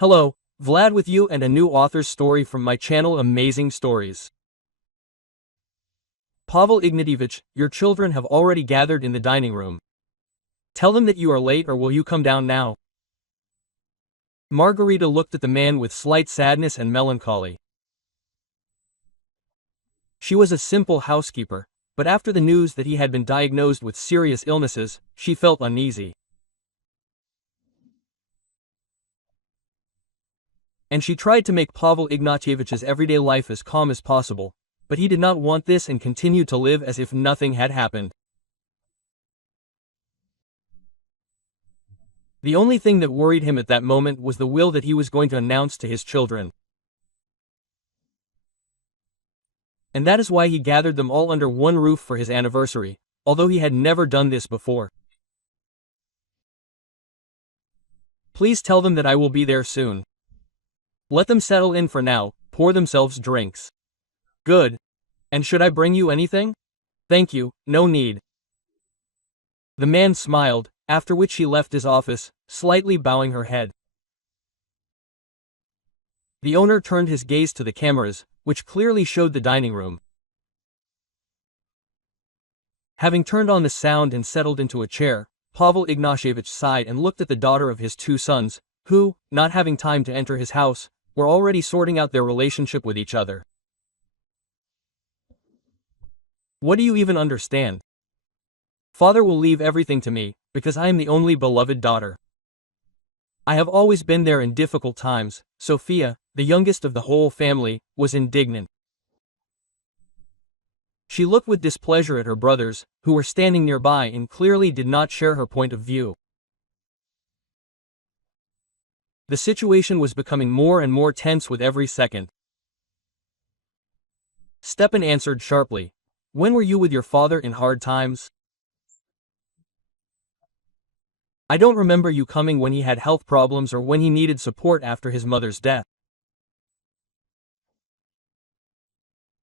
Hello, Vlad with you and a new author's story from my channel Amazing Stories. Pavel Ignatievich, your children have already gathered in the dining room. Tell them that you are late or will you come down now? Margarita looked at the man with slight sadness and melancholy. She was a simple housekeeper, but after the news that he had been diagnosed with serious illnesses, she felt uneasy. And she tried to make Pavel Ignatievich's everyday life as calm as possible, but he did not want this and continued to live as if nothing had happened. The only thing that worried him at that moment was the will that he was going to announce to his children. And that is why he gathered them all under one roof for his anniversary, although he had never done this before. Please tell them that I will be there soon. Let them settle in for now, pour themselves drinks. Good. And should I bring you anything? Thank you, no need. The man smiled, after which he left his office, slightly bowing her head. The owner turned his gaze to the cameras, which clearly showed the dining room. Having turned on the sound and settled into a chair, Pavel Ignatievich sighed and looked at the daughter of his two sons, who, not having time to enter his house, were already sorting out their relationship with each other. What do you even understand? Father will leave everything to me, because I am the only beloved daughter. I have always been there in difficult times. Sophia, the youngest of the whole family, was indignant. She looked with displeasure at her brothers, who were standing nearby and clearly did not share her point of view. The situation was becoming more and more tense with every second. Stepan answered sharply. When were you with your father in hard times? I don't remember you coming when he had health problems or when he needed support after his mother's death.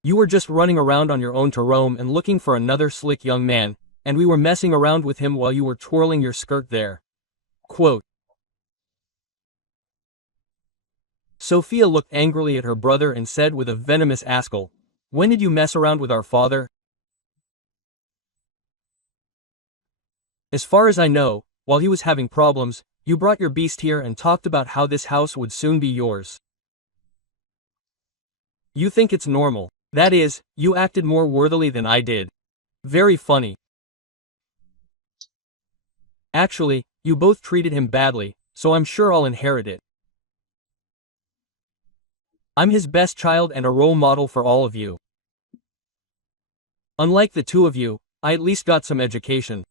You were just running around on your own to Rome and looking for another slick young man, and we were messing around with him while you were twirling your skirt there. Quote. Sophia looked angrily at her brother and said with a venomous asshole, when did you mess around with our father? As far as I know, while he was having problems, you brought your beast here and talked about how this house would soon be yours. You think it's normal. That is, you acted more worthily than I did. Very funny. Actually, you both treated him badly, so I'm sure I'll inherit it. I'm his best child and a role model for all of you. Unlike the two of you, I at least got some education.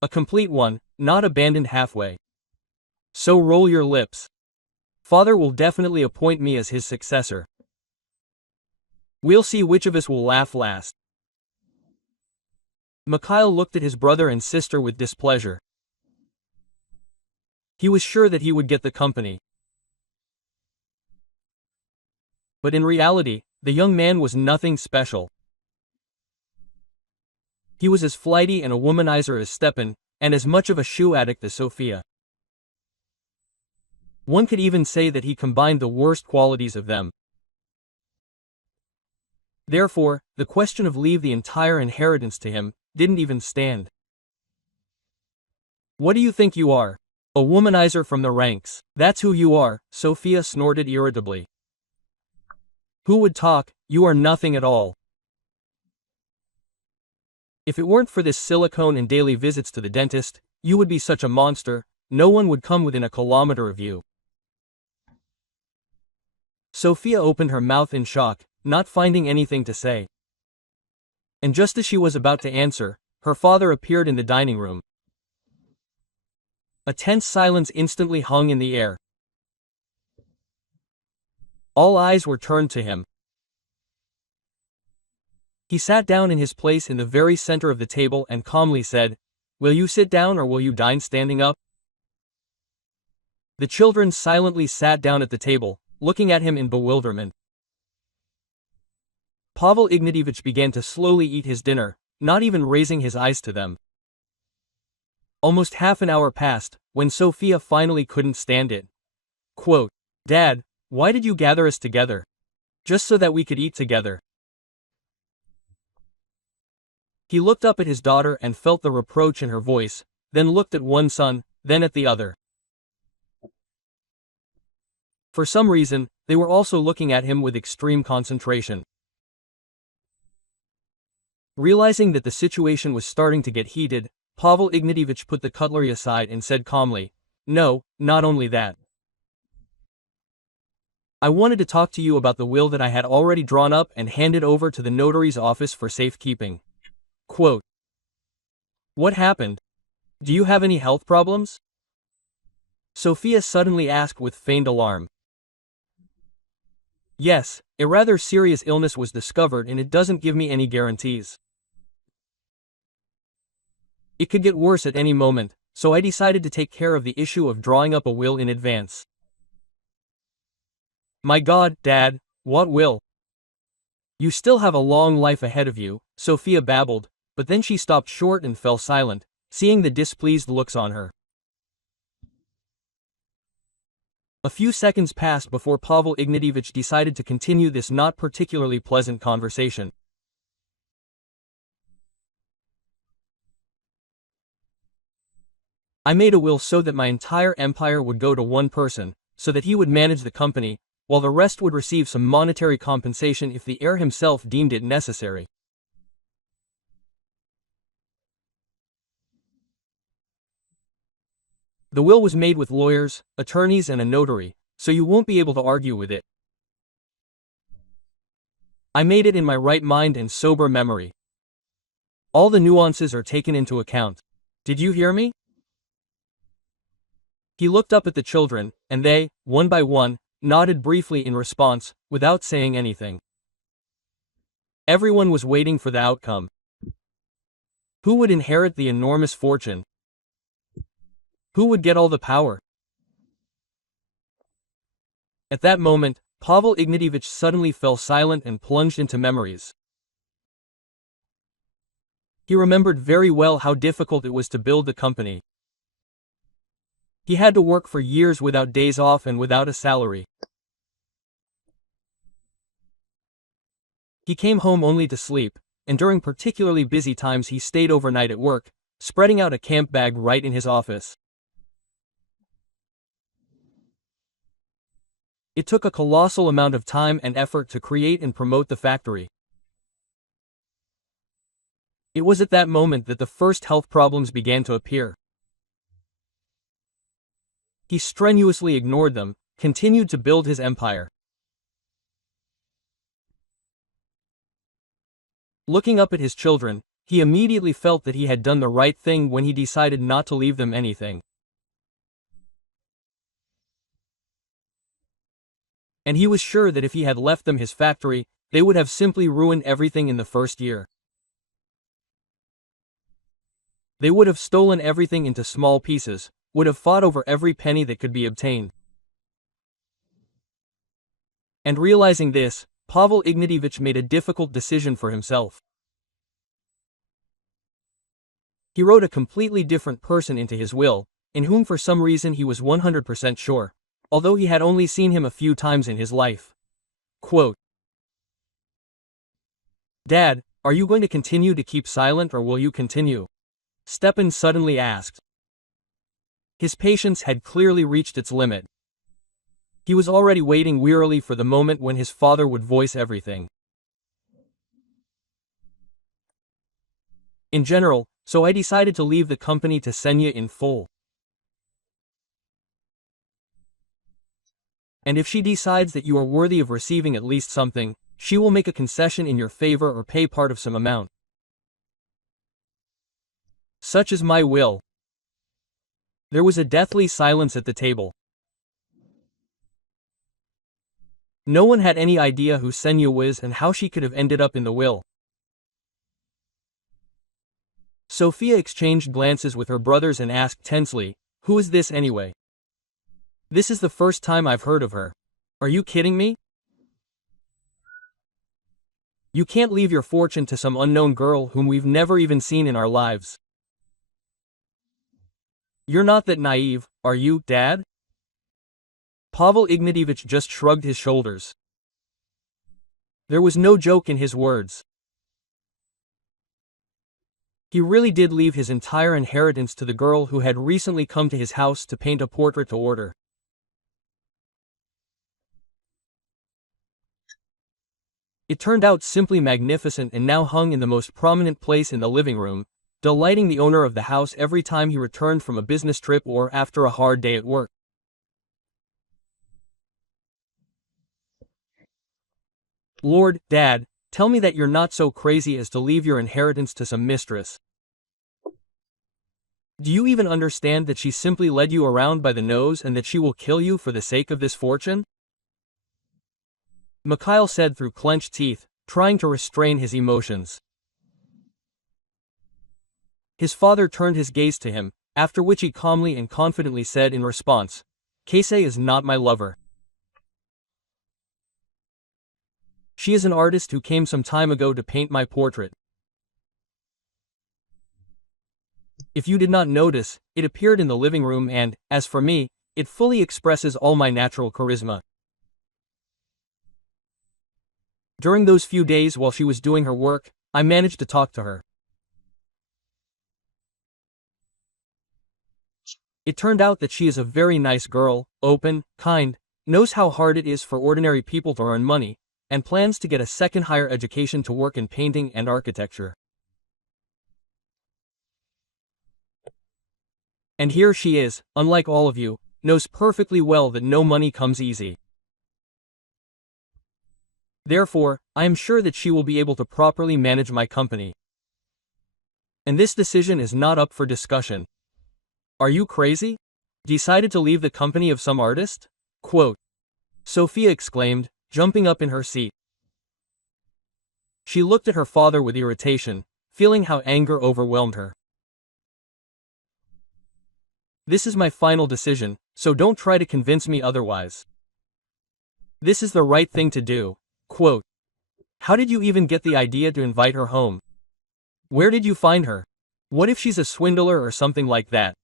A complete one, not abandoned halfway. So roll your lips. Father will definitely appoint me as his successor. We'll see which of us will laugh last. Mikhail looked at his brother and sister with displeasure. He was sure that he would get the company. But in reality, the young man was nothing special. He was as flighty and a womanizer as Stepan, and as much of a shoe addict as Sophia. One could even say that he combined the worst qualities of them. Therefore, the question of leave the entire inheritance to him didn't even stand. What do you think you are? A womanizer from the ranks. That's who you are, Sophia snorted irritably. Who would talk? You are nothing at all. If it weren't for this silicone and daily visits to the dentist, you would be such a monster, no one would come within a kilometer of you. Sophia opened her mouth in shock, not finding anything to say. And just as she was about to answer, her father appeared in the dining room. A tense silence instantly hung in the air. All eyes were turned to him. He sat down in his place in the very center of the table and calmly said, Will you sit down or will you dine standing up? The children silently sat down at the table, looking at him in bewilderment. Pavel Ignatievich began to slowly eat his dinner, not even raising his eyes to them. Almost half an hour passed, when Sophia finally couldn't stand it. Quote, Dad, why did you gather us together? Just so that we could eat together. He looked up at his daughter and felt the reproach in her voice, then looked at one son, then at the other. For some reason, they were also looking at him with extreme concentration. Realizing that the situation was starting to get heated, Pavel Ignatievich put the cutlery aside and said calmly, No, not only that. I wanted to talk to you about the will that I had already drawn up and handed over to the notary's office for safekeeping. Quote, What happened? Do you have any health problems? Sophia suddenly asked with feigned alarm. Yes, a rather serious illness was discovered and it doesn't give me any guarantees. It could get worse at any moment, so I decided to take care of the issue of drawing up a will in advance. My God, Dad, what will? You still have a long life ahead of you, Sophia babbled, but then she stopped short and fell silent, seeing the displeased looks on her. A few seconds passed before Pavel Ignatievich decided to continue this not particularly pleasant conversation. I made a will so that my entire empire would go to one person, so that he would manage the company, while the rest would receive some monetary compensation if the heir himself deemed it necessary. The will was made with lawyers, attorneys and a notary, so you won't be able to argue with it. I made it in my right mind and sober memory. All the nuances are taken into account. Did you hear me? He looked up at the children, and they, one by one, nodded briefly in response, without saying anything. Everyone was waiting for the outcome. Who would inherit the enormous fortune? Who would get all the power? At that moment, Pavel Ignatievich suddenly fell silent and plunged into memories. He remembered very well how difficult it was to build the company. He had to work for years without days off and without a salary. He came home only to sleep, and during particularly busy times he stayed overnight at work, spreading out a camp bag right in his office. It took a colossal amount of time and effort to create and promote the factory. It was at that moment that the first health problems began to appear. He strenuously ignored them, continued to build his empire. Looking up at his children, he immediately felt that he had done the right thing when he decided not to leave them anything. And he was sure that if he had left them his factory, they would have simply ruined everything in the first year. They would have stolen everything into small pieces, would have fought over every penny that could be obtained. And realizing this, Pavel Ignatievich made a difficult decision for himself. He wrote a completely different person into his will, in whom for some reason he was 100% sure, although he had only seen him a few times in his life. Quote, Dad, are you going to continue to keep silent or will you continue? Stepan suddenly asked. His patience had clearly reached its limit. He was already waiting wearily for the moment when his father would voice everything. In general, so I decided to leave the company to Senya in full. And if she decides that you are worthy of receiving at least something, she will make a concession in your favor or pay part of some amount. Such is my will. There was a deathly silence at the table. No one had any idea who Senya was and how she could have ended up in the will. Sophia exchanged glances with her brothers and asked tensely, Who is this anyway? This is the first time I've heard of her. Are you kidding me? You can't leave your fortune to some unknown girl whom we've never even seen in our lives. You're not that naive, are you, Dad? Pavel Ignatievich just shrugged his shoulders. There was no joke in his words. He really did leave his entire inheritance to the girl who had recently come to his house to paint a portrait to order. It turned out simply magnificent and now hung in the most prominent place in the living room, delighting the owner of the house every time he returned from a business trip or after a hard day at work. Lord, Dad, tell me that you're not so crazy as to leave your inheritance to some mistress. Do you even understand that she simply led you around by the nose and that she will kill you for the sake of this fortune? Mikhail said through clenched teeth, trying to restrain his emotions. His father turned his gaze to him, after which he calmly and confidently said in response, "Kase is not my lover. She is an artist who came some time ago to paint my portrait. If you did not notice, it appeared in the living room and, as for me, it fully expresses all my natural charisma." During those few days while she was doing her work, I managed to talk to her. It turned out that she is a very nice girl, open, kind, knows how hard it is for ordinary people to earn money, and plans to get a second higher education to work in painting and architecture. And here she is, unlike all of you, knows perfectly well that no money comes easy. Therefore, I am sure that she will be able to properly manage my company. And this decision is not up for discussion. Are you crazy? Decided to leave the company of some artist? Quote. Sophia exclaimed, jumping up in her seat. She looked at her father with irritation, feeling how anger overwhelmed her. This is my final decision, so don't try to convince me otherwise. This is the right thing to do. Quote. How did you even get the idea to invite her home? Where did you find her? What if she's a swindler or something like that?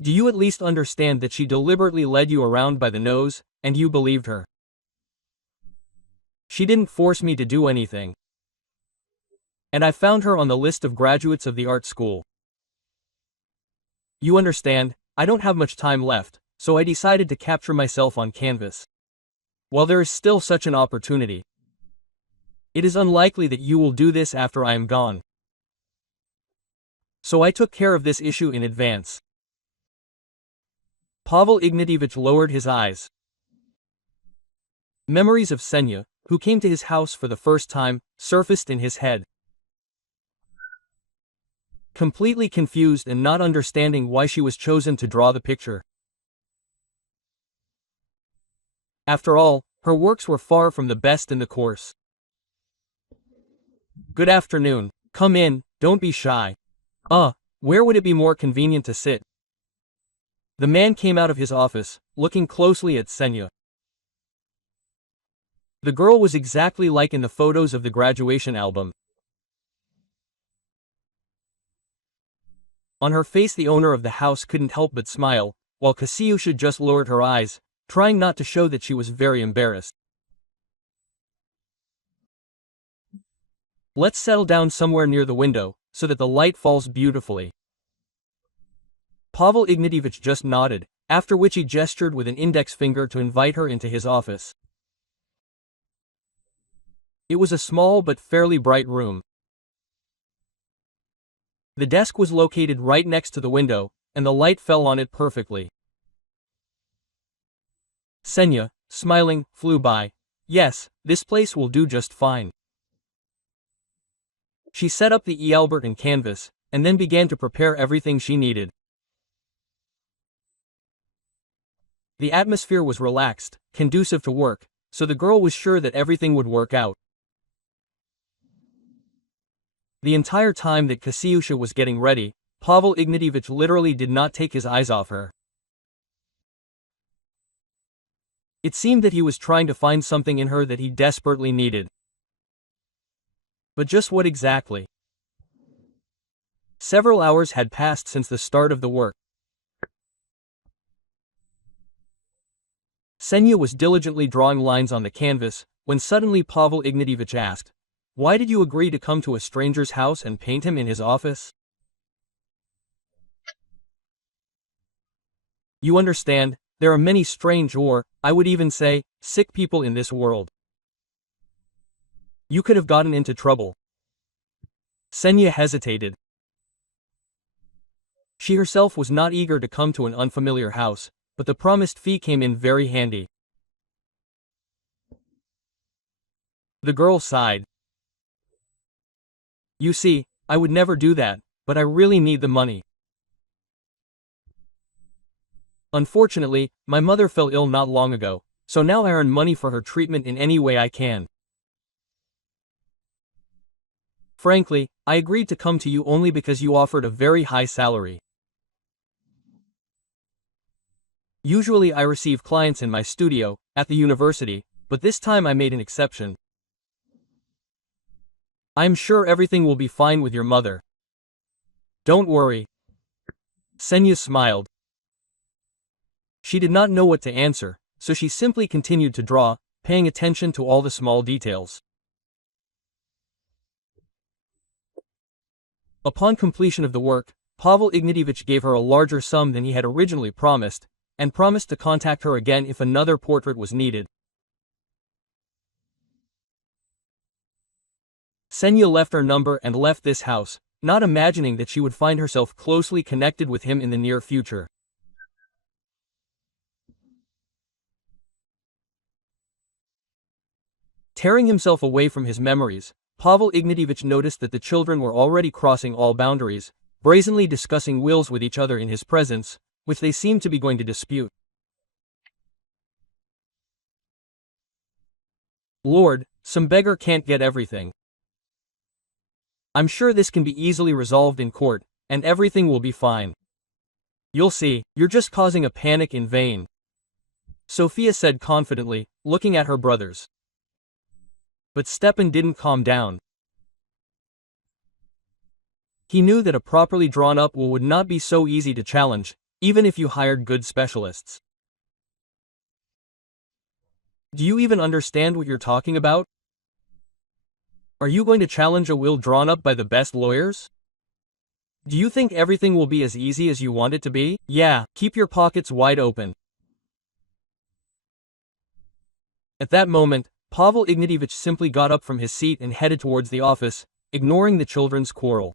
Do you at least understand that she deliberately led you around by the nose, and you believed her? She didn't force me to do anything. And I found her on the list of graduates of the art school. You understand, I don't have much time left, so I decided to capture myself on canvas. While there is still such an opportunity, it is unlikely that you will do this after I am gone. So I took care of this issue in advance. Pavel Ignatievich lowered his eyes. Memories of Senya, who came to his house for the first time, surfaced in his head. Completely confused and not understanding why she was chosen to draw the picture. After all, her works were far from the best in the course. Good afternoon. Come in, don't be shy. Where would it be more convenient to sit? The man came out of his office, looking closely at Senya. The girl was exactly like in the photos of the graduation album. On her face the owner of the house couldn't help but smile, while Kasiusha just lowered her eyes, trying not to show that she was very embarrassed. Let's settle down somewhere near the window, so that the light falls beautifully. Pavel Ignatievich just nodded, after which he gestured with an index finger to invite her into his office. It was a small but fairly bright room. The desk was located right next to the window, and the light fell on it perfectly. Senya, smiling, flew by. Yes, this place will do just fine. She set up the Albert and canvas, and then began to prepare everything she needed. The atmosphere was relaxed, conducive to work, so the girl was sure that everything would work out. The entire time that Kasiusha was getting ready, Pavel Ignatievich literally did not take his eyes off her. It seemed that he was trying to find something in her that he desperately needed. But just what exactly? Several hours had passed since the start of the work. Ksenia was diligently drawing lines on the canvas, when suddenly Pavel Ignatievich asked, "Why did you agree to come to a stranger's house and paint him in his office?" You understand, there are many strange or, I would even say, sick people in this world. You could have gotten into trouble. Ksenia hesitated. She herself was not eager to come to an unfamiliar house, but the promised fee came in very handy. The girl sighed. You see, I would never do that, but I really need the money. Unfortunately, my mother fell ill not long ago, so now I earn money for her treatment in any way I can. Frankly, I agreed to come to you only because you offered a very high salary. Usually I receive clients in my studio, at the university, but this time I made an exception. I'm sure everything will be fine with your mother. Don't worry. Ksenia smiled. She did not know what to answer, so she simply continued to draw, paying attention to all the small details. Upon completion of the work, Pavel Ignatievich gave her a larger sum than he had originally promised, and promised to contact her again if another portrait was needed. Ksenia left her number and left this house, not imagining that she would find herself closely connected with him in the near future. Tearing himself away from his memories, Pavel Ignatievich noticed that the children were already crossing all boundaries, brazenly discussing wills with each other in his presence, which they seemed to be going to dispute. Lord, some beggar can't get everything. I'm sure this can be easily resolved in court, and everything will be fine. You'll see, you're just causing a panic in vain, Sophia said confidently, looking at her brothers. But Stepan didn't calm down. He knew that a properly drawn-up will would not be so easy to challenge, even if you hired good specialists. Do you even understand what you're talking about? Are you going to challenge a will drawn up by the best lawyers? Do you think everything will be as easy as you want it to be? Yeah, keep your pockets wide open. At that moment, Pavel Ignatievich simply got up from his seat and headed towards the office, ignoring the children's quarrel.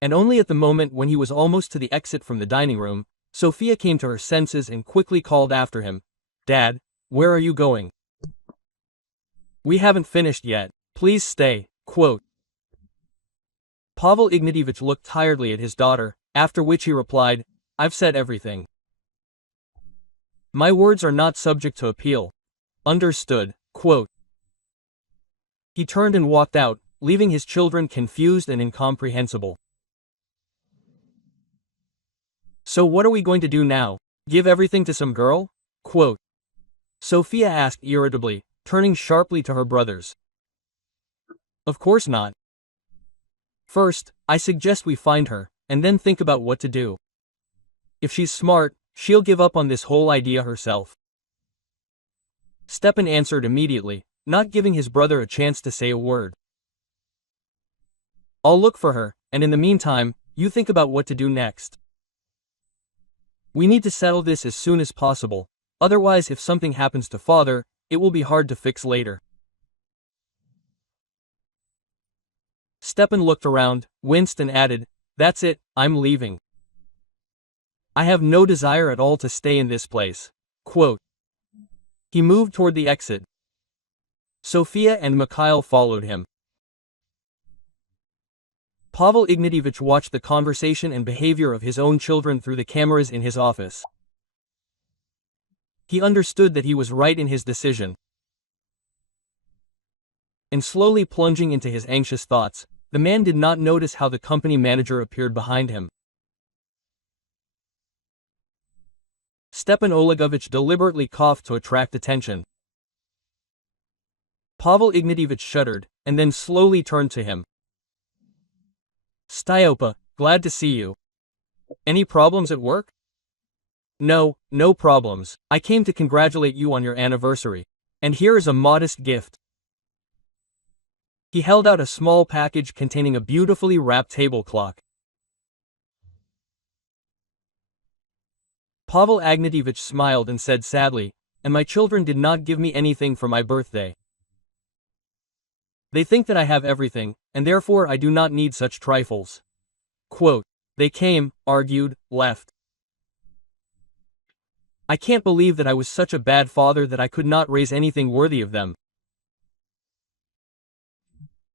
And only at the moment when he was almost to the exit from the dining room, Sophia came to her senses and quickly called after him, "Dad, where are you going? We haven't finished yet, please stay." Quote. Pavel Ignatievich looked tiredly at his daughter, after which he replied, "I've said everything. My words are not subject to appeal. Understood." Quote. He turned and walked out, leaving his children confused and incomprehensible. "So what are we going to do now? Give everything to some girl?" Quote. Sophia asked irritably, turning sharply to her brothers. "Of course not. First, I suggest we find her, and then think about what to do. If she's smart, she'll give up on this whole idea herself." Stepan answered immediately, not giving his brother a chance to say a word. "I'll look for her, and in the meantime, you think about what to do next. We need to settle this as soon as possible, otherwise if something happens to father, it will be hard to fix later." Stepan looked around, winced and added, "That's it, I'm leaving. I have no desire at all to stay in this place." Quote. He moved toward the exit. Sophia and Mikhail followed him. Pavel Ignatievich watched the conversation and behavior of his own children through the cameras in his office. He understood that he was right in his decision. And slowly plunging into his anxious thoughts, the man did not notice how the company manager appeared behind him. Stepan Olegovich deliberately coughed to attract attention. Pavel Ignatievich shuddered, and then slowly turned to him. "Styopa, glad to see you. Any problems at work?" No, no problems. I came to congratulate you on your anniversary. And here is a modest gift. He held out a small package containing a beautifully wrapped table clock. Pavel Ignatievich smiled and said sadly, "And my children did not give me anything for my birthday. They think that I have everything, and therefore I do not need such trifles." Quote, "They came, argued, left. I can't believe that I was such a bad father that I could not raise anything worthy of them.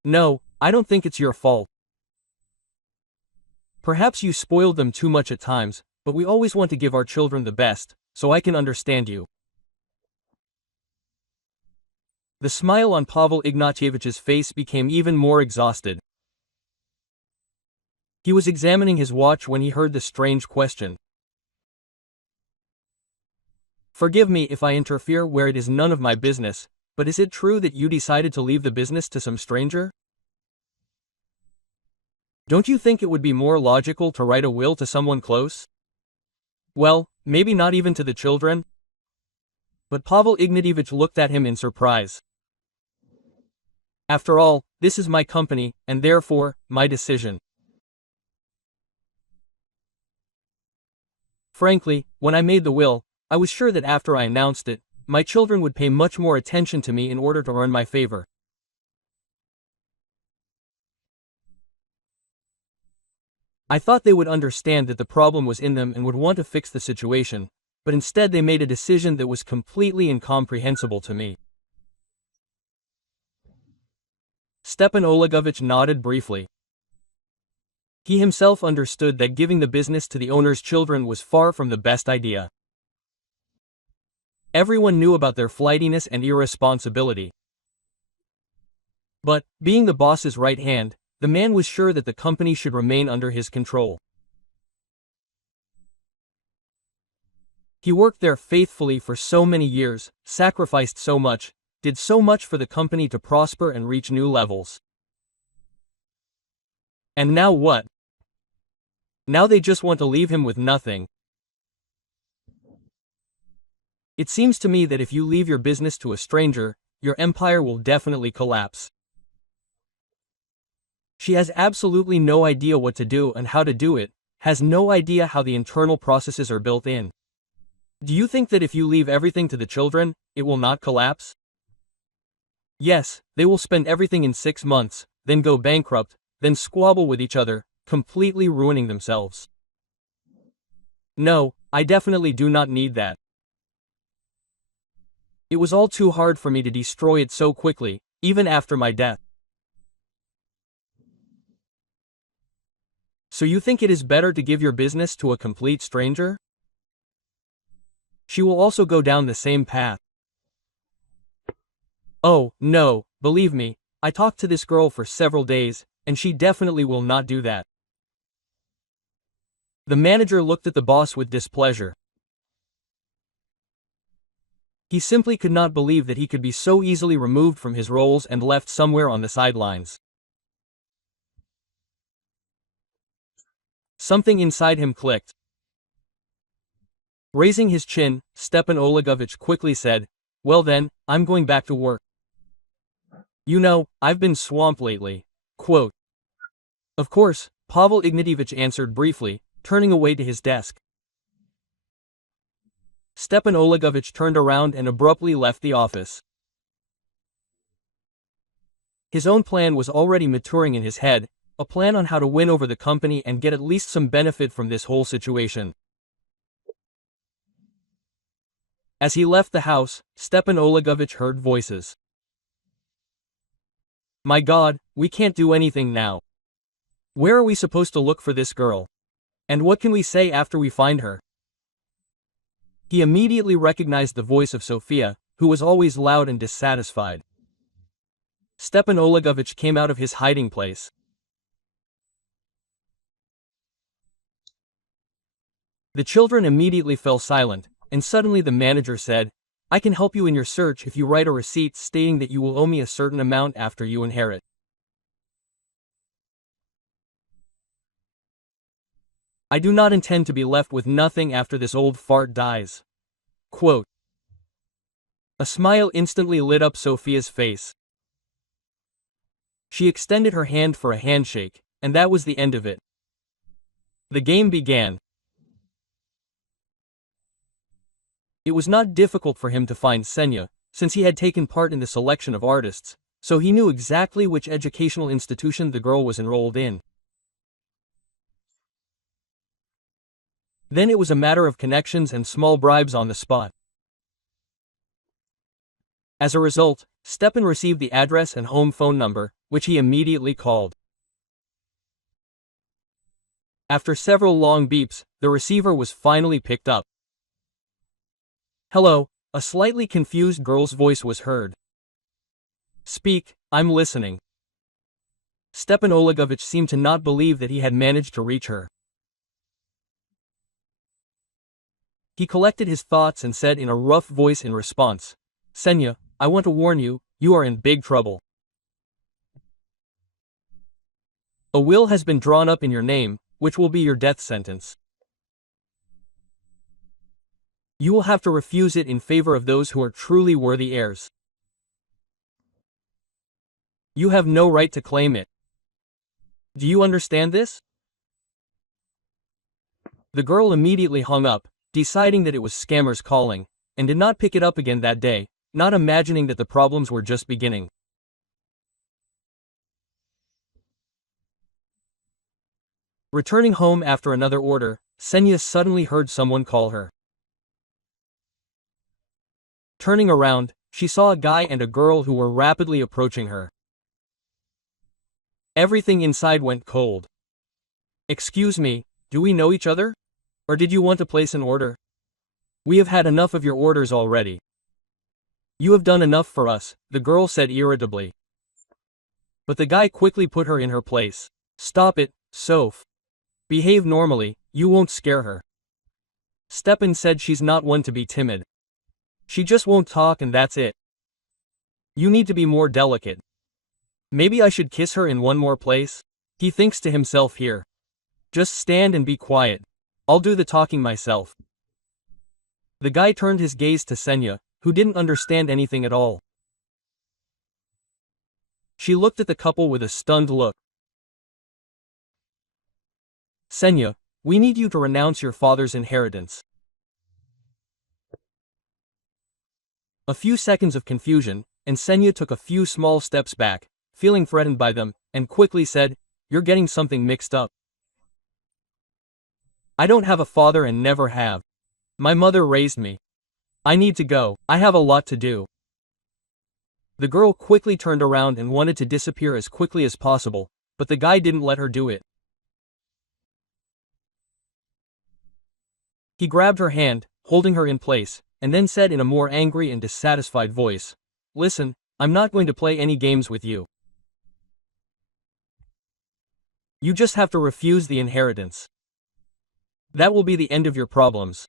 No, I don't think it's your fault. Perhaps you spoiled them too much at times, but we always want to give our children the best, so I can understand you." The smile on Pavel Ignatievich's face became even more exhausted. He was examining his watch when he heard the strange question. "Forgive me if I interfere where it is none of my business, but is it true that you decided to leave the business to some stranger? Don't you think it would be more logical to write a will to someone close? Well, maybe not even to the children?" But Pavel Ignatievich looked at him in surprise. "After all, this is my company, and therefore, my decision. Frankly, when I made the will, I was sure that after I announced it, my children would pay much more attention to me in order to earn my favor. I thought they would understand that the problem was in them and would want to fix the situation, but instead they made a decision that was completely incomprehensible to me." Stepan Olegovich nodded briefly. He himself understood that giving the business to the owner's children was far from the best idea. Everyone knew about their flightiness and irresponsibility. But, being the boss's right hand, the man was sure that the company should remain under his control. He worked there faithfully for so many years, sacrificed so much, did so much for the company to prosper and reach new levels. And now what? Now they just want to leave him with nothing. It seems to me that if you leave your business to a stranger, your empire will definitely collapse. She has absolutely no idea what to do and how to do it, has no idea how the internal processes are built in. Do you think that if you leave everything to the children, it will not collapse? Yes, they will spend everything in 6 months, then go bankrupt, then squabble with each other, completely ruining themselves. No, I definitely do not need that. It was all too hard for me to destroy it so quickly, even after my death. So you think it is better to give your business to a complete stranger? She will also go down the same path. Oh, no, believe me, I talked to this girl for several days, and she definitely will not do that." The manager looked at the boss with displeasure. He simply could not believe that he could be so easily removed from his roles and left somewhere on the sidelines. Something inside him clicked. Raising his chin, Stepan Olegovich quickly said, "Well then, I'm going back to work. You know, I've been swamped lately." Quote. "Of course," Pavel Ignatievich answered briefly, turning away to his desk. Stepan Olegovich turned around and abruptly left the office. His own plan was already maturing in his head, a plan on how to win over the company and get at least some benefit from this whole situation. As he left the house, Stepan Olegovich heard voices. "My God, we can't do anything now. Where are we supposed to look for this girl? And what can we say after we find her?" He immediately recognized the voice of Sophia, who was always loud and dissatisfied. Stepan Olegovich came out of his hiding place. The children immediately fell silent, and suddenly the manager said, "I can help you in your search if you write a receipt stating that you will owe me a certain amount after you inherit." I do not intend to be left with nothing after this old fart dies. Quote. A smile instantly lit up Sophia's face. She extended her hand for a handshake, and that was the end of it. The game began. It was not difficult for him to find Senya, since he had taken part in the selection of artists, so he knew exactly which educational institution the girl was enrolled in. Then it was a matter of connections and small bribes on the spot. As a result, Stepan received the address and home phone number, which he immediately called. After several long beeps, the receiver was finally picked up. Hello, a slightly confused girl's voice was heard. Speak, I'm listening. Stepan Olegovich seemed to not believe that he had managed to reach her. He collected his thoughts and said in a rough voice in response, Senya, I want to warn you, you are in big trouble. A will has been drawn up in your name, which will be your death sentence. You will have to refuse it in favor of those who are truly worthy heirs. You have no right to claim it. Do you understand this? The girl immediately hung up, deciding that it was scammers calling, and did not pick it up again that day, not imagining that the problems were just beginning. Returning home after another order, Senya suddenly heard someone call her. Turning around, she saw a guy and a girl who were rapidly approaching her. Everything inside went cold. Excuse me, do we know each other? Or did you want to place an order? We have had enough of your orders already. You have done enough for us, the girl said irritably. But the guy quickly put her in her place. Stop it, Soph. Behave normally, you won't scare her. Stepan said she's not one to be timid. She just won't talk and that's it. You need to be more delicate. Maybe I should kiss her in one more place? He thinks to himself here. Just stand and be quiet. I'll do the talking myself. The guy turned his gaze to Senya, who didn't understand anything at all. She looked at the couple with a stunned look. Senya, we need you to renounce your father's inheritance. A few seconds of confusion, and Senya took a few small steps back, feeling threatened by them, and quickly said, You're getting something mixed up. I don't have a father and never have. My mother raised me. I need to go, I have a lot to do. The girl quickly turned around and wanted to disappear as quickly as possible, but the guy didn't let her do it. He grabbed her hand, holding her in place, and then said in a more angry and dissatisfied voice, Listen, I'm not going to play any games with you. You just have to refuse the inheritance. That will be the end of your problems.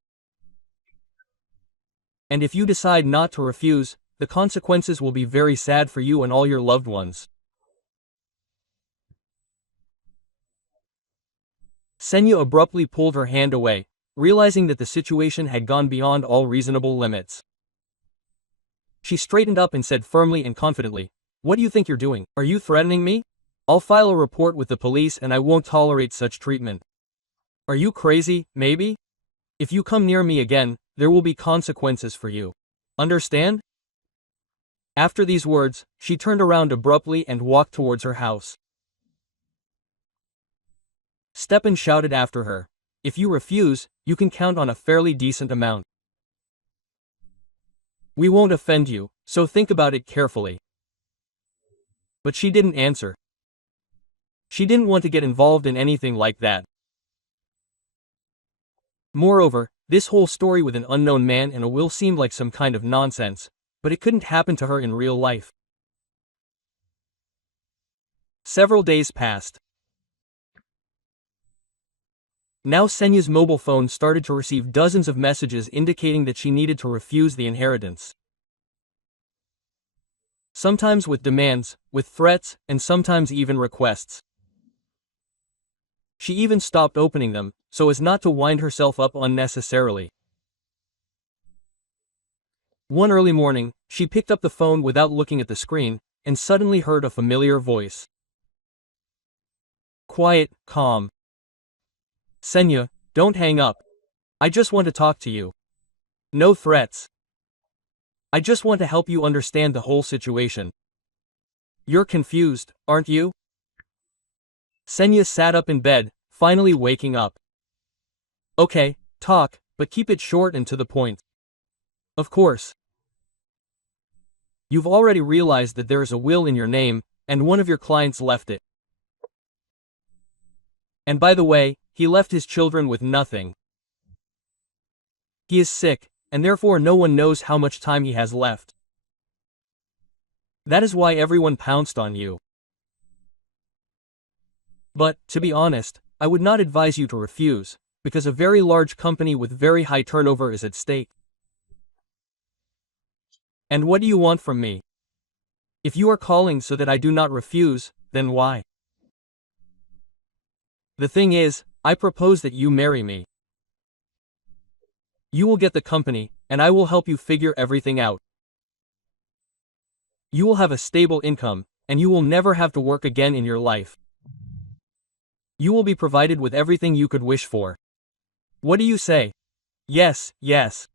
And if you decide not to refuse, the consequences will be very sad for you and all your loved ones. Senya abruptly pulled her hand away, realizing that the situation had gone beyond all reasonable limits. She straightened up and said firmly and confidently, What do you think you're doing? Are you threatening me? I'll file a report with the police and I won't tolerate such treatment. Are you crazy, maybe? If you come near me again, there will be consequences for you. Understand? After these words, she turned around abruptly and walked towards her house. Stepan shouted after her, If you refuse, you can count on a fairly decent amount. We won't offend you, so think about it carefully. But she didn't answer. She didn't want to get involved in anything like that. Moreover, this whole story with an unknown man and a will seemed like some kind of nonsense, but it couldn't happen to her in real life. Several days passed. Now Senya's mobile phone started to receive dozens of messages indicating that she needed to refuse the inheritance. Sometimes with demands, with threats, and sometimes even requests. She even stopped opening them, so as not to wind herself up unnecessarily. One early morning, she picked up the phone without looking at the screen, and suddenly heard a familiar voice. Quiet, calm. Senya, don't hang up. I just want to talk to you. No threats. I just want to help you understand the whole situation. You're confused, aren't you? Senya sat up in bed, finally waking up. Okay, talk, but keep it short and to the point. Of course. You've already realized that there is a will in your name, and one of your clients left it. And by the way, he left his children with nothing. He is sick, and therefore no one knows how much time he has left. That is why everyone pounced on you. But, to be honest, I would not advise you to refuse, because a very large company with very high turnover is at stake. And what do you want from me? If you are calling so that I do not refuse, then why? The thing is, I propose that you marry me. You will get the company, and I will help you figure everything out. You will have a stable income, and you will never have to work again in your life. You will be provided with everything you could wish for. What do you say? Yes, yes.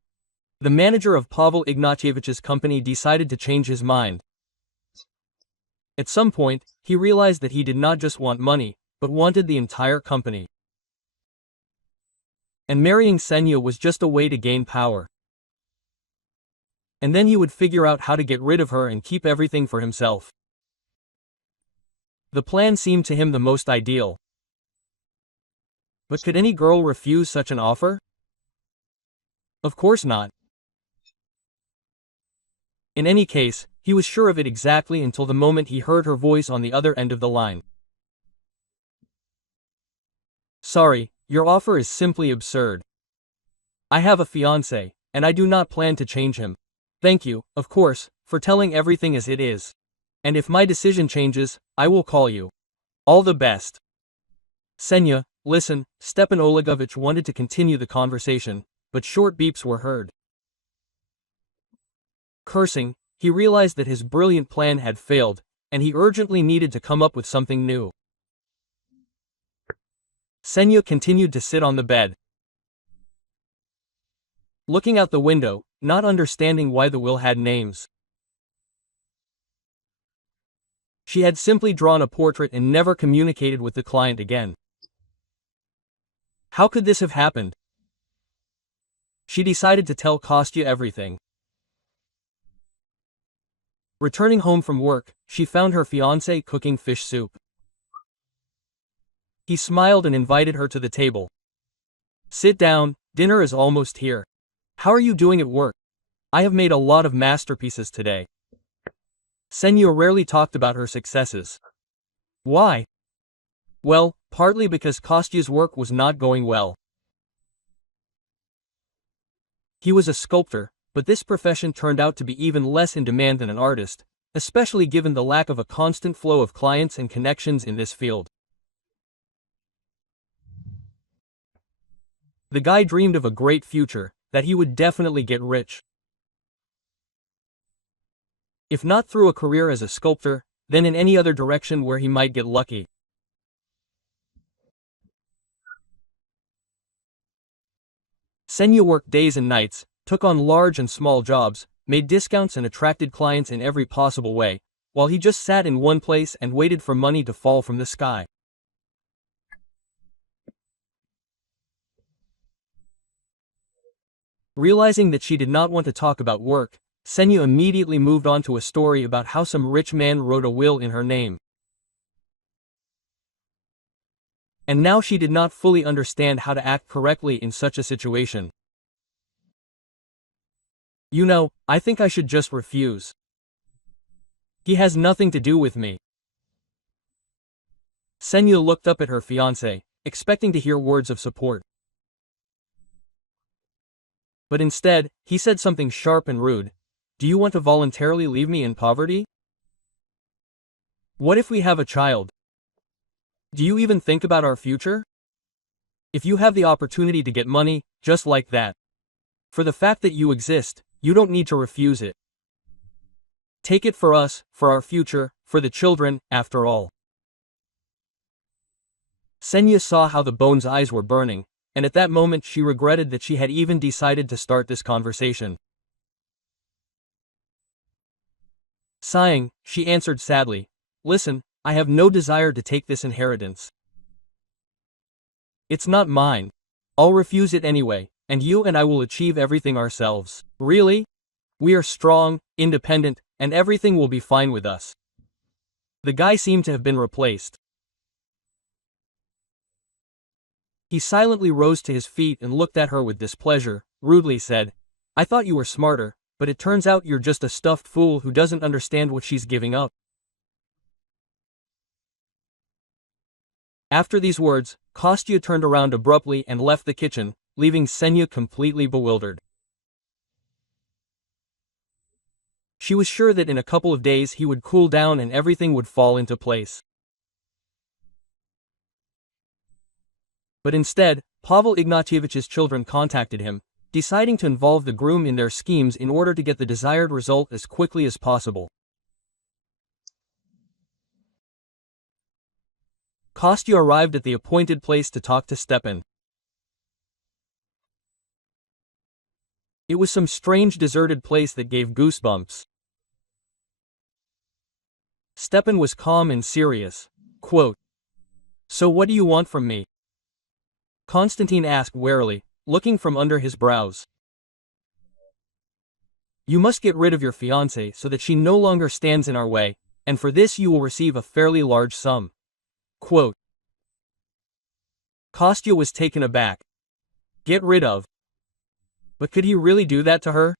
The manager of Pavel Ignatievich's company decided to change his mind. At some point, he realized that he did not just want money, but wanted the entire company. And marrying Senya was just a way to gain power. And then he would figure out how to get rid of her and keep everything for himself. The plan seemed to him the most ideal. But could any girl refuse such an offer? Of course not. In any case, he was sure of it exactly until the moment he heard her voice on the other end of the line. Sorry, your offer is simply absurd. I have a fiancé, and I do not plan to change him. Thank you, of course, for telling everything as it is. And if my decision changes, I will call you. All the best. Senya, listen, Stepan Olegovich wanted to continue the conversation, but short beeps were heard. Cursing, he realized that his brilliant plan had failed, and he urgently needed to come up with something new. Senya continued to sit on the bed, looking out the window, not understanding why the will had names. She had simply drawn a portrait and never communicated with the client again. How could this have happened? She decided to tell Kostya everything. Returning home from work, she found her fiancé cooking fish soup. He smiled and invited her to the table. Sit down, dinner is almost here. How are you doing at work? I have made a lot of masterpieces today. Senya rarely talked about her successes. Why? Well, partly because Kostya's work was not going well. He was a sculptor, but this profession turned out to be even less in demand than an artist, especially given the lack of a constant flow of clients and connections in this field. The guy dreamed of a great future, that he would definitely get rich. If not through a career as a sculptor, then in any other direction where he might get lucky. Senya worked days and nights, took on large and small jobs, made discounts and attracted clients in every possible way, while he just sat in one place and waited for money to fall from the sky. Realizing that she did not want to talk about work, Senya immediately moved on to a story about how some rich man wrote a will in her name. And now she did not fully understand how to act correctly in such a situation. You know, I think I should just refuse. He has nothing to do with me. Senya looked up at her fiancé, expecting to hear words of support. But instead, he said something sharp and rude. Do you want to voluntarily leave me in poverty? What if we have a child? Do you even think about our future? If you have the opportunity to get money, just like that. For the fact that you exist, you don't need to refuse it. Take it for us, for our future, for the children, after all. Senya saw how the bone's eyes were burning, and at that moment she regretted that she had even decided to start this conversation. Sighing, she answered sadly, "Listen, I have no desire to take this inheritance. It's not mine. I'll refuse it anyway, and you and I will achieve everything ourselves." "Really? We are strong, independent, and everything will be fine with us." The guy seemed to have been replaced. He silently rose to his feet and looked at her with displeasure, rudely said, "I thought you were smarter, but it turns out you're just a stuffed fool who doesn't understand what she's giving up." After these words, Kostya turned around abruptly and left the kitchen, leaving Senya completely bewildered. She was sure that in a couple of days he would cool down and everything would fall into place. But instead, Pavel Ignatievich's children contacted him, deciding to involve the groom in their schemes in order to get the desired result as quickly as possible. Kostya arrived at the appointed place to talk to Stepan. It was some strange deserted place that gave goosebumps. Stepan was calm and serious. Quote, "So what do you want from me?" Konstantin asked warily, looking from under his brows. "You must get rid of your fiancée so that she no longer stands in our way, and for this you will receive a fairly large sum." Quote. Kostya was taken aback. Get rid of? But could he really do that to her?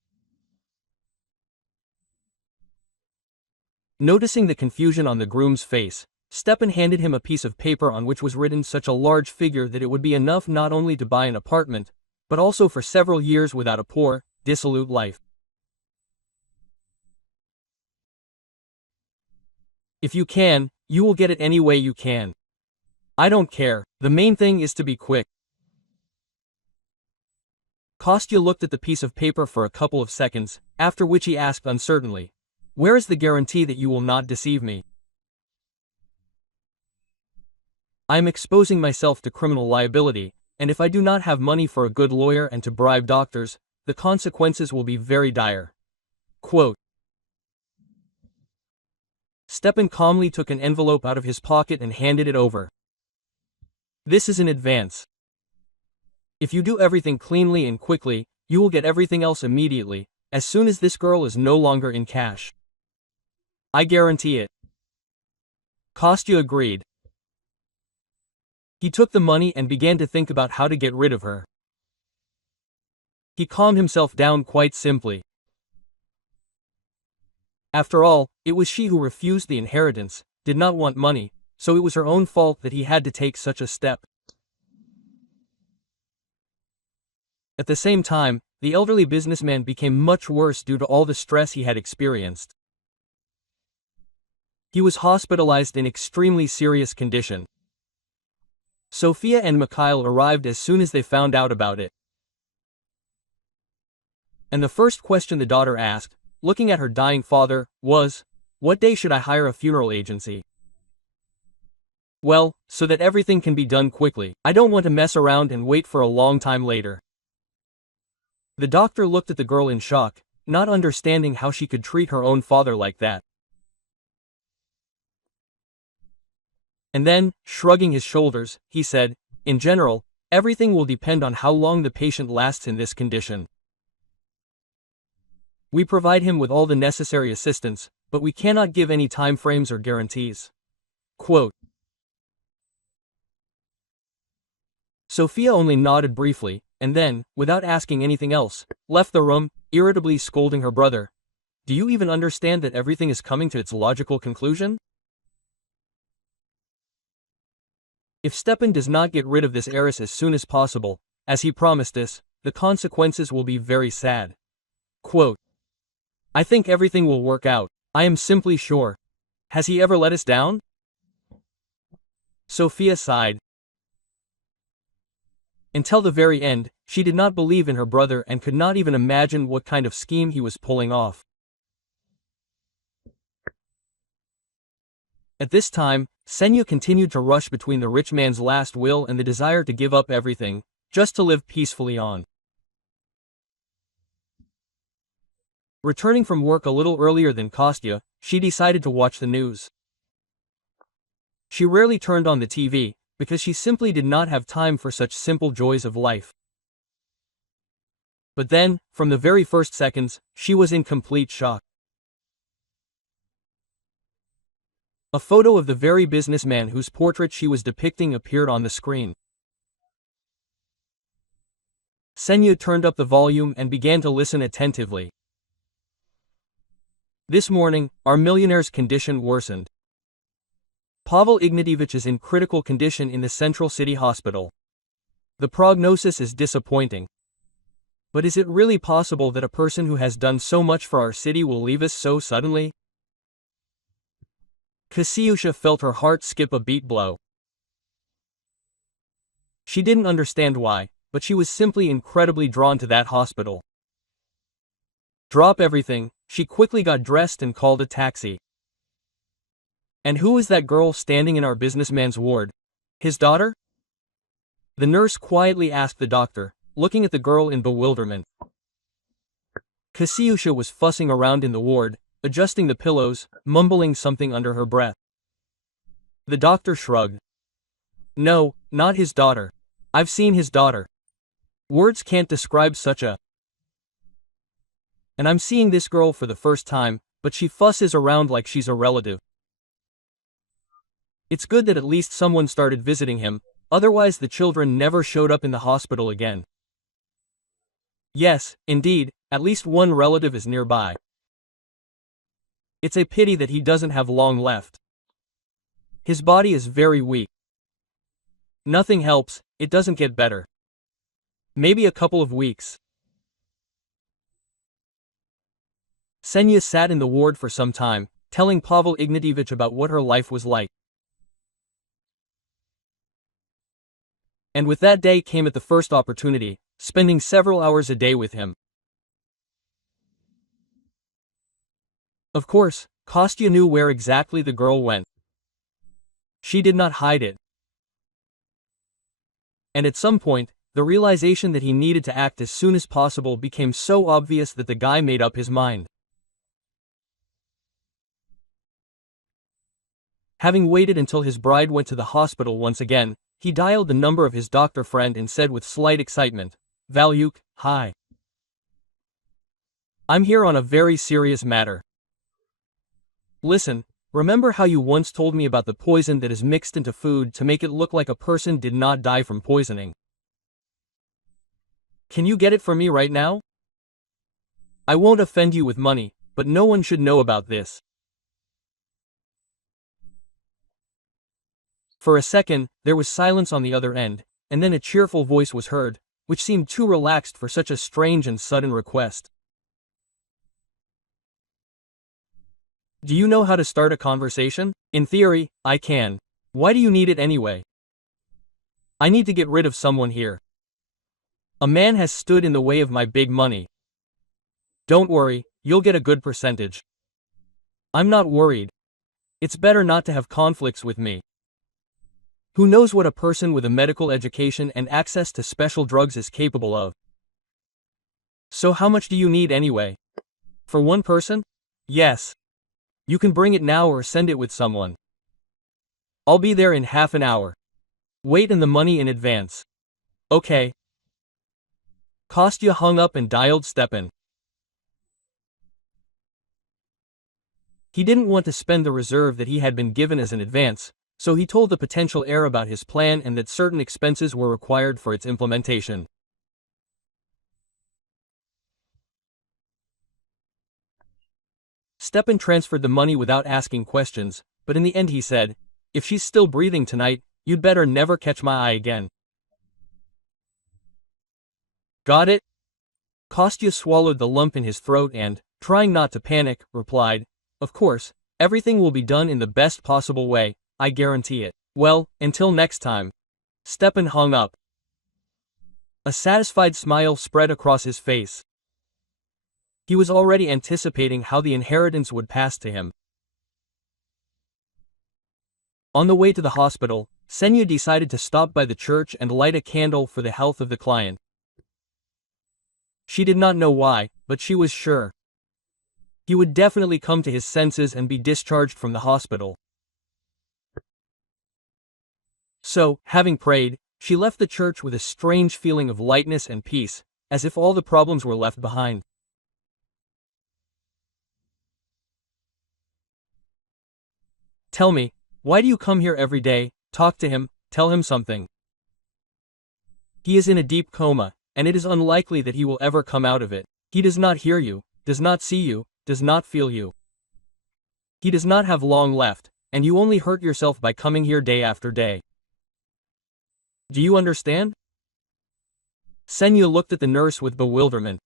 Noticing the confusion on the groom's face, Stepan handed him a piece of paper on which was written such a large figure that it would be enough not only to buy an apartment, but also for several years without a poor, dissolute life. If you can, you will get it any way you can. I don't care, the main thing is to be quick. Kostya looked at the piece of paper for a couple of seconds, after which he asked uncertainly, "Where is the guarantee that you will not deceive me? I am exposing myself to criminal liability, and if I do not have money for a good lawyer and to bribe doctors, the consequences will be very dire." Quote. Stepan calmly took an envelope out of his pocket and handed it over. "This is in advance. If you do everything cleanly and quickly, you will get everything else immediately, as soon as this girl is no longer in cash. I guarantee it." Kostya agreed. He took the money and began to think about how to get rid of her. He calmed himself down quite simply. After all, it was she who refused the inheritance, did not want money, so it was her own fault that he had to take such a step. At the same time, the elderly businessman became much worse due to all the stress he had experienced. He was hospitalized in extremely serious condition. Sophia and Mikhail arrived as soon as they found out about it. And the first question the daughter asked, looking at her dying father, was, "What day should I hire a funeral agency?" "Well, so that everything can be done quickly. I don't want to mess around and wait for a long time later." The doctor looked at the girl in shock, not understanding how she could treat her own father like that. And then, shrugging his shoulders, he said, "In general, everything will depend on how long the patient lasts in this condition. We provide him with all the necessary assistance, but we cannot give any time frames or guarantees." Quote. Sophia only nodded briefly, and then, without asking anything else, left the room, irritably scolding her brother. "Do you even understand that everything is coming to its logical conclusion? If Stepan does not get rid of this heiress as soon as possible, as he promised us, the consequences will be very sad." Quote. "I think everything will work out. I am simply sure. Has he ever let us down?" Sophia sighed. Until the very end, she did not believe in her brother and could not even imagine what kind of scheme he was pulling off. At this time, Senya continued to rush between the rich man's last will and the desire to give up everything, just to live peacefully on. Returning from work a little earlier than Kostya, she decided to watch the news. She rarely turned on the TV, because she simply did not have time for such simple joys of life. But then, from the very first seconds, she was in complete shock. A photo of the very businessman whose portrait she was depicting appeared on the screen. Senya turned up the volume and began to listen attentively. This morning, our millionaire's condition worsened. Pavel Ignatievich is in critical condition in the Central City Hospital. The prognosis is disappointing. But is it really possible that a person who has done so much for our city will leave us so suddenly? Kasyusha felt her heart skip a beat blow. She didn't understand why, but she was simply incredibly drawn to that hospital. Drop everything, she quickly got dressed and called a taxi. And who is that girl standing in our businessman's ward? His daughter? The nurse quietly asked the doctor, looking at the girl in bewilderment. Kasyusha was fussing around in the ward, adjusting the pillows, mumbling something under her breath. The doctor shrugged. No, not his daughter. I've seen his daughter. Words can't describe such a... And I'm seeing this girl for the first time, but she fusses around like she's a relative. It's good that at least someone started visiting him, otherwise the children never showed up in the hospital again. Yes, indeed, at least one relative is nearby. It's a pity that he doesn't have long left. His body is very weak. Nothing helps, it doesn't get better. Maybe a couple of weeks. Senya sat in the ward for some time, telling Pavel Ignatievich about what her life was like. And with that day came at the first opportunity, spending several hours a day with him. Of course, Kostya knew where exactly the girl went. She did not hide it. And at some point, the realization that he needed to act as soon as possible became so obvious that the guy made up his mind. Having waited until his bride went to the hospital once again, he dialed the number of his doctor friend and said with slight excitement, "Valyuk, hi. I'm here on a very serious matter. Listen, remember how you once told me about the poison that is mixed into food to make it look like a person did not die from poisoning? Can you get it for me right now? I won't offend you with money, but no one should know about this." For a second, there was silence on the other end, and then a cheerful voice was heard, which seemed too relaxed for such a strange and sudden request. Do you know how to start a conversation? In theory, I can. Why do you need it anyway? I need to get rid of someone here. A man has stood in the way of my big money. Don't worry, you'll get a good percentage. I'm not worried. It's better not to have conflicts with me. Who knows what a person with a medical education and access to special drugs is capable of? So how much do you need anyway? For one person? Yes. You can bring it now or send it with someone. I'll be there in half an hour. Wait and the money in advance. Okay. Kostya hung up and dialed Stepan. He didn't want to spend the reserve that he had been given as an advance, so he told the potential heir about his plan and that certain expenses were required for its implementation. Stepan transferred the money without asking questions, but in the end he said, "If she's still breathing tonight, you'd better never catch my eye again." Got it? Kostya swallowed the lump in his throat and, trying not to panic, replied, "Of course, everything will be done in the best possible way, I guarantee it." Well, until next time. Stepan hung up. A satisfied smile spread across his face. He was already anticipating how the inheritance would pass to him. On the way to the hospital, Senya decided to stop by the church and light a candle for the health of the client. She did not know why, but she was sure he would definitely come to his senses and be discharged from the hospital. So, having prayed, she left the church with a strange feeling of lightness and peace, as if all the problems were left behind. Tell me, why do you come here every day? Talk to him, tell him something. He is in a deep coma, and it is unlikely that he will ever come out of it. He does not hear you, does not see you, does not feel you. He does not have long left, and you only hurt yourself by coming here day after day. Do you understand? Senya looked at the nurse with bewilderment.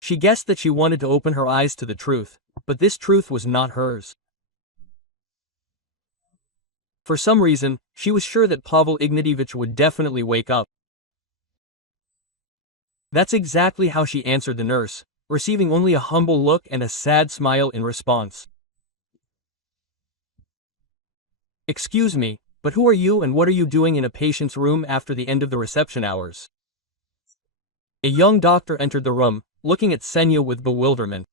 She guessed that she wanted to open her eyes to the truth, but this truth was not hers. For some reason, she was sure that Pavel Ignatievich would definitely wake up. That's exactly how she answered the nurse, receiving only a humble look and a sad smile in response. Excuse me, but who are you and what are you doing in a patient's room after the end of the reception hours? A young doctor entered the room, looking at Senya with bewilderment.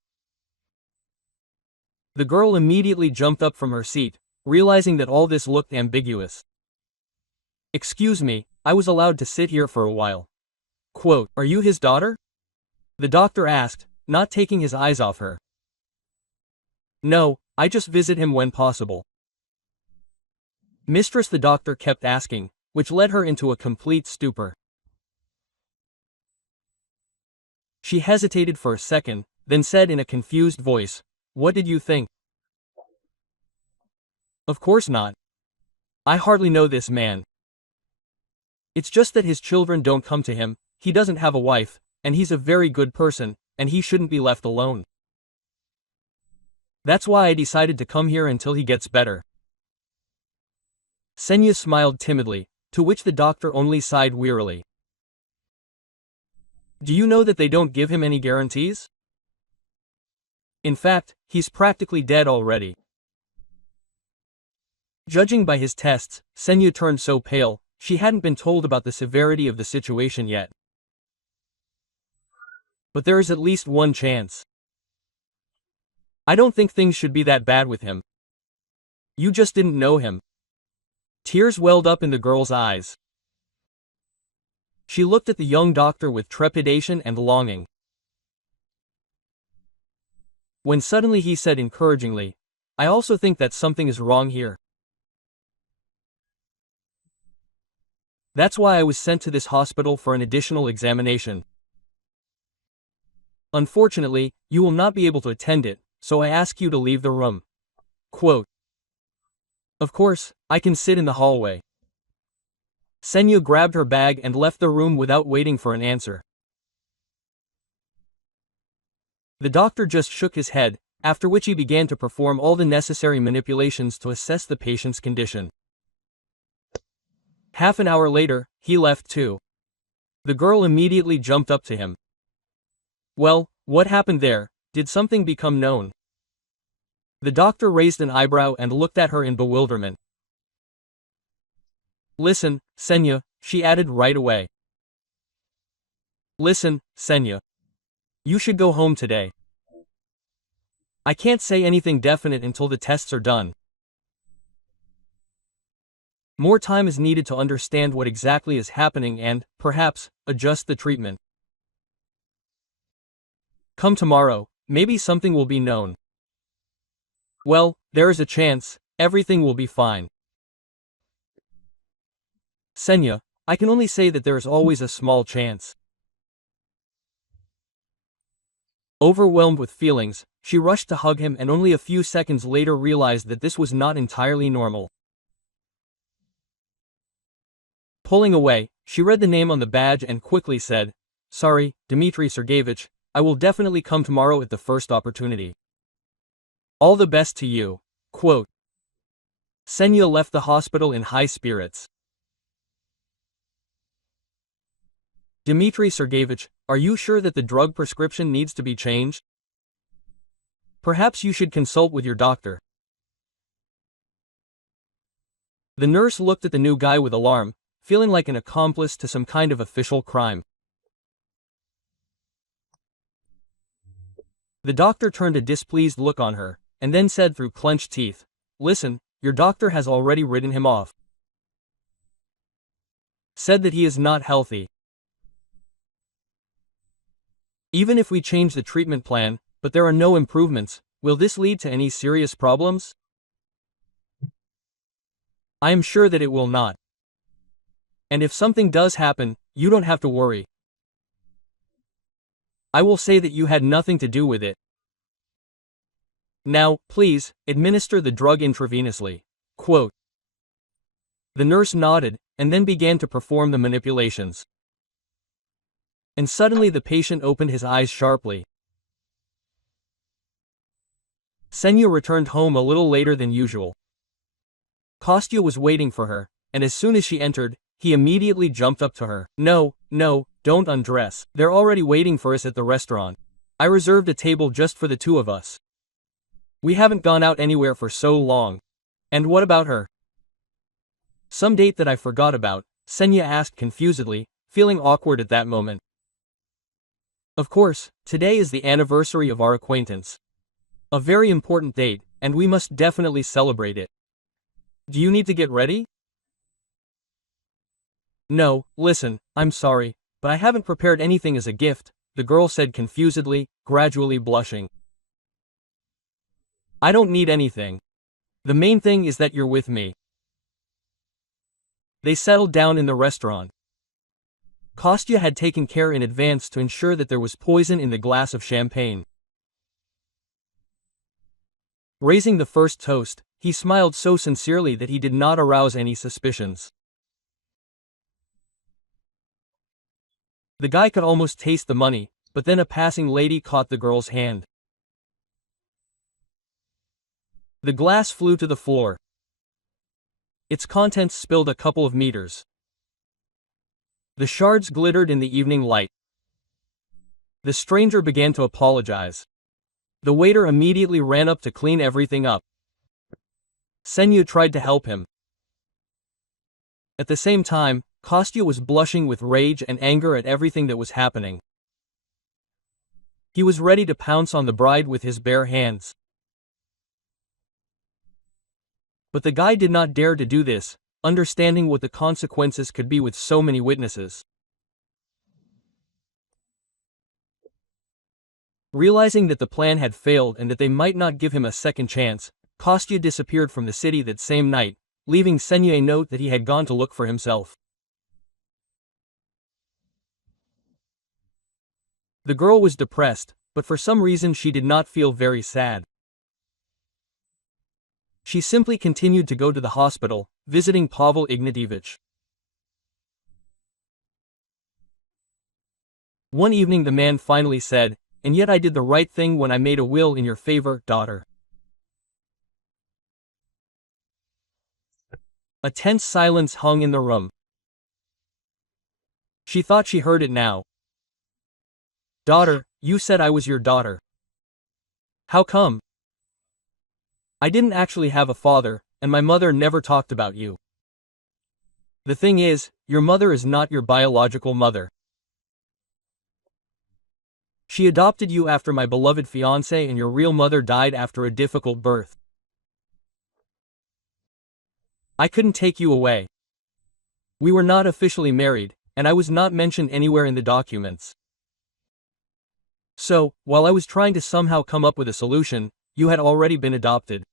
The girl immediately jumped up from her seat, realizing that all this looked ambiguous. Excuse me, I was allowed to sit here for a while. Quote, are you his daughter? The doctor asked, not taking his eyes off her. No, I just visit him when possible. Mistress, the doctor kept asking, which led her into a complete stupor. She hesitated for a second, then said in a confused voice, what did you think? Of course not. I hardly know this man. It's just that his children don't come to him, he doesn't have a wife, and he's a very good person, and he shouldn't be left alone. That's why I decided to come here until he gets better. Senya smiled timidly, to which the doctor only sighed wearily. Do you know that they don't give him any guarantees? In fact, he's practically dead already. Judging by his tests, Senya turned so pale, she hadn't been told about the severity of the situation yet. But there is at least one chance. I don't think things should be that bad with him. You just didn't know him. Tears welled up in the girl's eyes. She looked at the young doctor with trepidation and longing. When suddenly he said encouragingly, I also think that something is wrong here. That's why I was sent to this hospital for an additional examination. Unfortunately, you will not be able to attend it, so I ask you to leave the room. Quote. Of course, I can sit in the hallway. Senya grabbed her bag and left the room without waiting for an answer. The doctor just shook his head, after which he began to perform all the necessary manipulations to assess the patient's condition. Half an hour later, he left too. The girl immediately jumped up to him. Well, what happened there? Did something become known? The doctor raised an eyebrow and looked at her in bewilderment. Listen, Senya, she added right away. Listen, Senya. You should go home today. I can't say anything definite until the tests are done. More time is needed to understand what exactly is happening and, perhaps, adjust the treatment. Come tomorrow, maybe something will be known. Well, there is a chance, everything will be fine. Senya, I can only say that there is always a small chance. Overwhelmed with feelings, she rushed to hug him and only a few seconds later realized that this was not entirely normal. Pulling away, she read the name on the badge and quickly said, Sorry, Dmitry Sergeyevich, I will definitely come tomorrow at the first opportunity. All the best to you. Quote. Senya left the hospital in high spirits. Dmitry Sergeyevich, are you sure that the drug prescription needs to be changed? Perhaps you should consult with your doctor. The nurse looked at the new guy with alarm, feeling like an accomplice to some kind of official crime. The doctor turned a displeased look on her, and then said through clenched teeth, "Listen, your doctor has already written him off. Said that he is not healthy. Even if we change the treatment plan, but there are no improvements, will this lead to any serious problems? I am sure that it will not. And if something does happen, you don't have to worry. I will say that you had nothing to do with it. Now, please, administer the drug intravenously." Quote. The nurse nodded, and then began to perform the manipulations. And suddenly the patient opened his eyes sharply. Senya returned home a little later than usual. Kostya was waiting for her, and as soon as she entered, he immediately jumped up to her. No, don't undress. They're already waiting for us at the restaurant. I reserved a table just for the two of us. We haven't gone out anywhere for so long. And what about her? Some date that I forgot about, Senya asked confusedly, feeling awkward at that moment. Of course, today is the anniversary of our acquaintance. A very important date, and we must definitely celebrate it. Do you need to get ready? No, listen, I'm sorry, but I haven't prepared anything as a gift, the girl said confusedly, gradually blushing. I don't need anything. The main thing is that you're with me. They settled down in the restaurant. Kostya had taken care in advance to ensure that there was poison in the glass of champagne. Raising the first toast, he smiled so sincerely that he did not arouse any suspicions. The guy could almost taste the money, but then a passing lady caught the girl's hand. The glass flew to the floor. Its contents spilled a couple of meters. The shards glittered in the evening light. The stranger began to apologize. The waiter immediately ran up to clean everything up. Senya tried to help him. At the same time, Kostya was blushing with rage and anger at everything that was happening. He was ready to pounce on the bride with his bare hands. But the guy did not dare to do this, understanding what the consequences could be with so many witnesses. Realizing that the plan had failed and that they might not give him a second chance, Kostya disappeared from the city that same night, leaving Senya a note that he had gone to look for himself. The girl was depressed, but for some reason she did not feel very sad. She simply continued to go to the hospital, visiting Pavel Ignatievich. One evening the man finally said, "And yet I did the right thing when I made a will in your favor, daughter." A tense silence hung in the room. She thought she heard it now. "Daughter, you said I was your daughter. How come?" "I didn't actually have a father, and my mother never talked about you. The thing is, your mother is not your biological mother. She adopted you after my beloved fiancé, and your real mother died after a difficult birth. I couldn't take you away. We were not officially married, and I was not mentioned anywhere in the documents. So, while I was trying to somehow come up with a solution, you had already been adopted.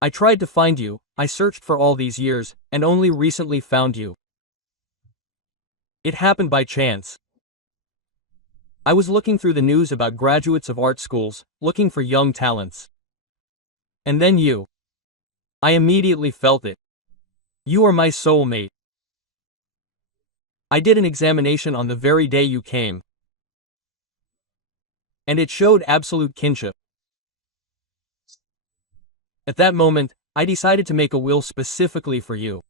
I tried to find you, I searched for all these years, and only recently found you. It happened by chance. I was looking through the news about graduates of art schools, looking for young talents. And then you. I immediately felt it. You are my soulmate. I did an examination on the very day you came. And it showed absolute kinship. At that moment, I decided to make a will specifically for you.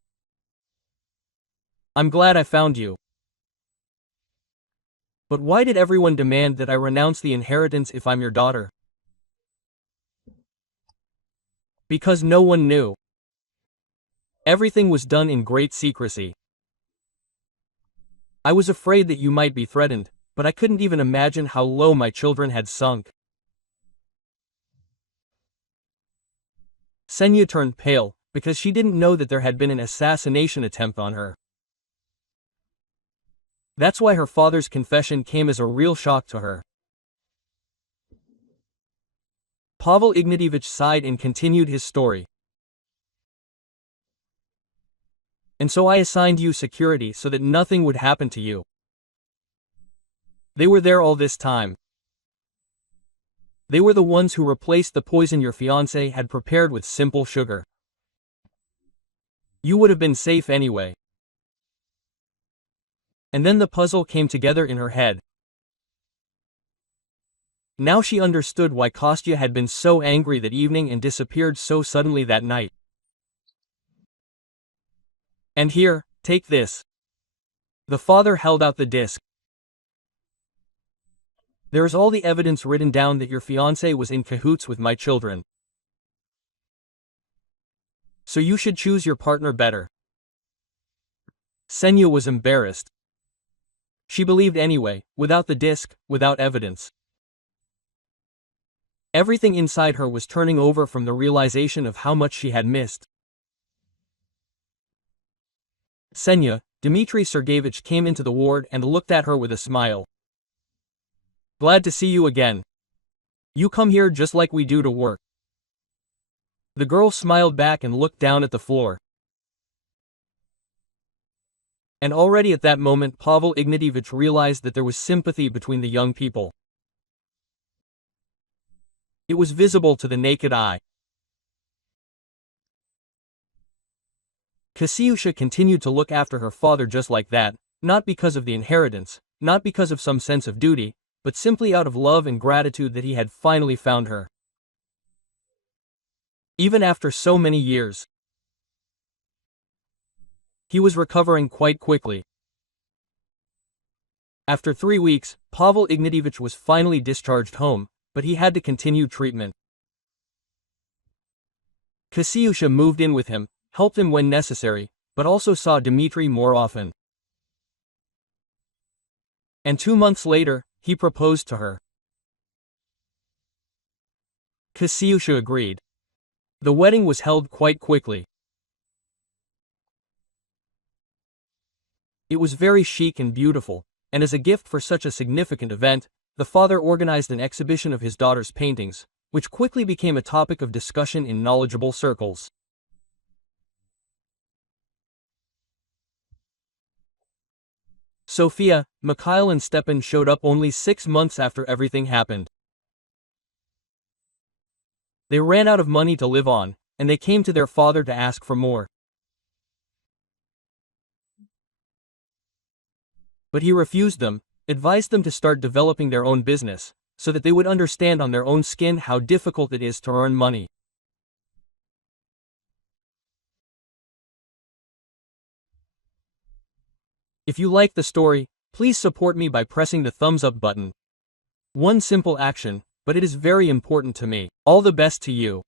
I'm glad I found you. But why did everyone demand that I renounce the inheritance if I'm your daughter? Because no one knew. Everything was done in great secrecy. I was afraid that you might be threatened, but I couldn't even imagine how low my children had sunk. Senya turned pale, because she didn't know that there had been an assassination attempt on her. That's why her father's confession came as a real shock to her. Pavel Ignatievich sighed and continued his story. And so I assigned you security so that nothing would happen to you. They were there all this time. They were the ones who replaced the poison your fiancé had prepared with simple sugar. You would have been safe anyway. And then the puzzle came together in her head. Now she understood why Kostya had been so angry that evening and disappeared so suddenly that night. And here, take this. The father held out the disc. There is all the evidence written down that your fiancé was in cahoots with my children. So you should choose your partner better. Senya was embarrassed. She believed anyway, without the disc, without evidence. Everything inside her was turning over from the realization of how much she had missed. Senya, Dmitry Sergeyevich came into the ward and looked at her with a smile. Glad to see you again. You come here just like we do to work. The girl smiled back and looked down at the floor. And already at that moment Pavel Ignatievich realized that there was sympathy between the young people. It was visible to the naked eye. Kasyusha continued to look after her father just like that, not because of the inheritance, not because of some sense of duty, but simply out of love and gratitude that he had finally found her. Even after so many years, he was recovering quite quickly. After 3 weeks, Pavel Ignatievich was finally discharged home, but he had to continue treatment. Kasyusha moved in with him, helped him when necessary, but also saw Dmitry more often. And 2 months later, he proposed to her. Kasyusha agreed. The wedding was held quite quickly. It was very chic and beautiful, and as a gift for such a significant event, the father organized an exhibition of his daughter's paintings, which quickly became a topic of discussion in knowledgeable circles. Sofia, Mikhail and Stepan showed up only 6 months after everything happened. They ran out of money to live on, and they came to their father to ask for more. But he refused them, advised them to start developing their own business, so that they would understand on their own skin how difficult it is to earn money. If you like the story, please support me by pressing the thumbs up button. One simple action, but it is very important to me. All the best to you.